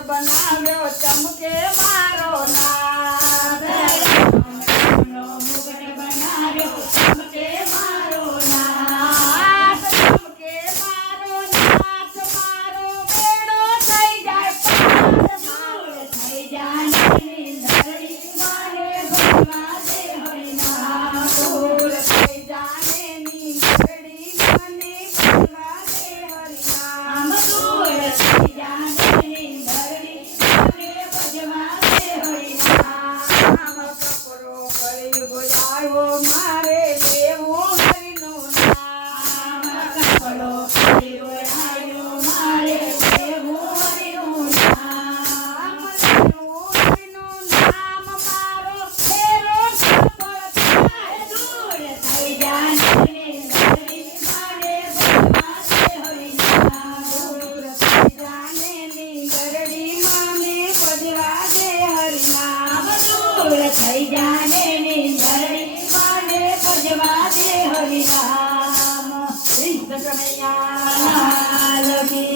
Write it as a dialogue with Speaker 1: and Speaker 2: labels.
Speaker 1: બનાવ્યો ચમકે મારો ના ગોળ થઈ જાને નિંદરણી માને ભજવા દે હરિરામ. કૃષ્ણ કનૈયા લાલ કી